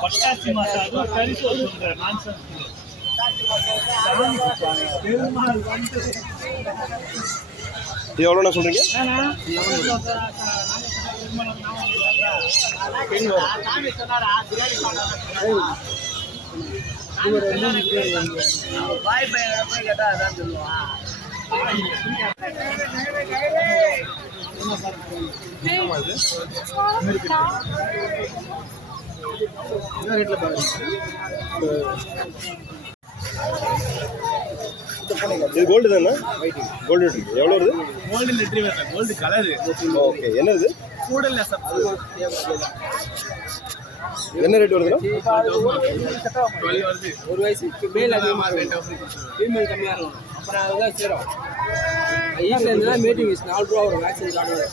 பட்டாசி மாசம் அதுவும் கறி சொல்ற எவ்வளோண்ணா சொல்றீங்க வாய்ப்பு கேட்டா அதான் சொல்லுவான். இது கோல்டு தானே? கோல்டு எவ்வளோ வருது? Gold retriever gold colour okay என்னது? கூடல் என்ன ரேட் வருது. ஒரு வயசு மேல் அதிகமாக இருக்கும். ஃபீமேல் கம்மியாக இருக்கும். அப்புறம் அதுதான் சேரும் ஈஸியாக இருந்தால் மீட்டிங் நாலு ரூபா ஒரு வேக்சின் கார்டு